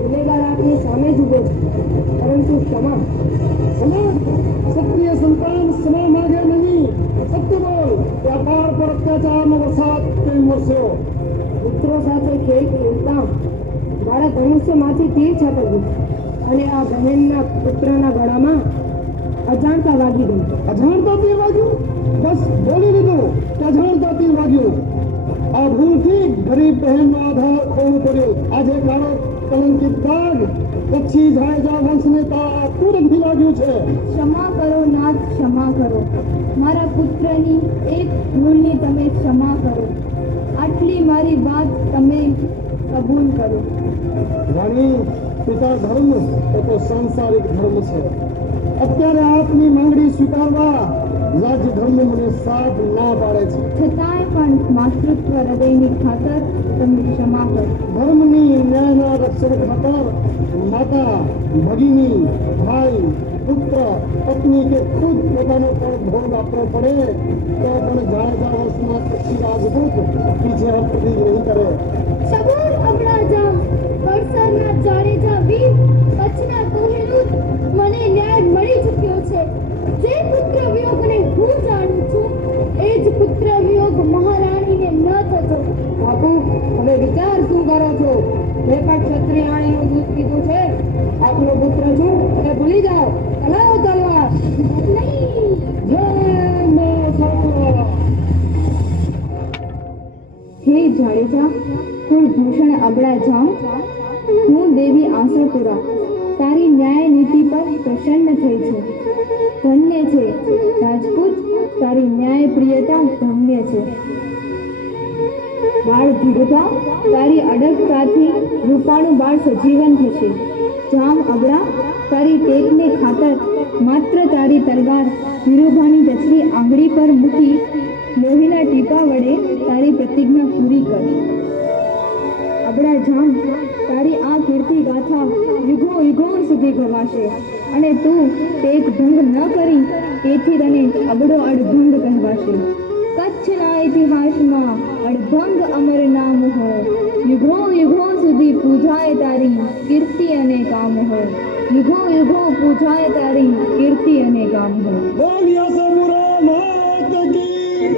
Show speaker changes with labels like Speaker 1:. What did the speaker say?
Speaker 1: ગુનેગાર આપની સામે જ ઊભો છે. પરંતુ ક્ષમા
Speaker 2: ક્ષમા ક્ષત્રિય સંતાન ક્ષમા માગે નહીં. સત્ય બોલ, વ્યાપાર પર અત્યાચારનો વરસાદ કેમ વરસ્યો
Speaker 1: મિત્રો સાથે ખેલ ખેલતા મારા ધનુષ્યમાંથી તીર છટક્યું અને આ બહેનના પુત્રના ગળામાં અજાણતા વાગી ગયું
Speaker 2: અજાણતા તીર વાગ્યું? બસ બોલી લીધું અજાણતા તીર ગરીબ બહેનનો આધાર ખોવું પડ્યું આજે કાળો કલંકિત દાગ કચ્છી જાયજા વંશને તા પૂરથી લાગ્યું છે.
Speaker 3: ક્ષમા કરો નાથ ક્ષમા કરો. મારા પુત્રની એક ભૂલની તમે ક્ષમા કરો. આટલી મારી વાત તમે કબૂલ કરો.
Speaker 2: રાણી પિતા ધર્મ એ તો સાંસારિક ધર્મ છે. અત્યારે આપની માંગણી સ્વીકારવા રાજ્ય ધર્મ મને સાથ ના પાડે છે.
Speaker 3: છતાંય પણ માતૃત્વ હૃદયની ખાતર તમે ક્ષમા કરો.
Speaker 2: ધર્મની ન્યાયના રક્ષણ ખાતર માતા ભગીની ભાઈ પુત્ર પત્ની કે ખુદ પોતાનો પણ ભોગ આપવો પડે તો પણ જાણતા વર્ષમાં પછી રાજપૂત પીછે હટતી નહીં કરે.
Speaker 1: બાપુ હવે વિચાર શું કરો છો? મેં પણ ક્ષત્રિયાણીનું દૂધ પીધું છે. આપનો પુત્ર છું. અને ભૂલી જાઓ. ચલાવો
Speaker 2: ભૂષણ
Speaker 3: હે જાડેજા કુળભૂષણ અબડા જાઉં? હું દેવી આશાપુરા તારી ન્યાય નીતિ પર પ્રસન્ન થઈ છું. ધન્ય છે. રાજપૂત, તારી ન્યાય પ્રિયતા ધન્ય છે. બાળ ધીરતા તારી અડગતાથી રૂપાળું બાળ સજીવન થશે. જામ અબડા તારી ટેકને ખાતર માત્ર તારી તલવાર ધીરુભાની દસરી આંગળી પર મૂકી લોહીના ટીપા વડે તારી પ્રતિજ્ઞા પૂરી કર. અબડા જામ તારી આ કીર્તિ ગાથા યુગો યુગો સુધી ગવાશે અને તું ટેક ભંગ ન કરી તેથી તને અબડો અડભંગ કહેવાશે. કચ્છના ઇતિહાસમાં અડભંગ અમર નામ હો. યુગો યુગો સુધી પૂજાય તારી કીર્તિ અને કામ હો. યુગો યુગો પૂજાય તારી કીર્તિ અને કામ હો.
Speaker 2: બોલિયા સમુરા માત કી.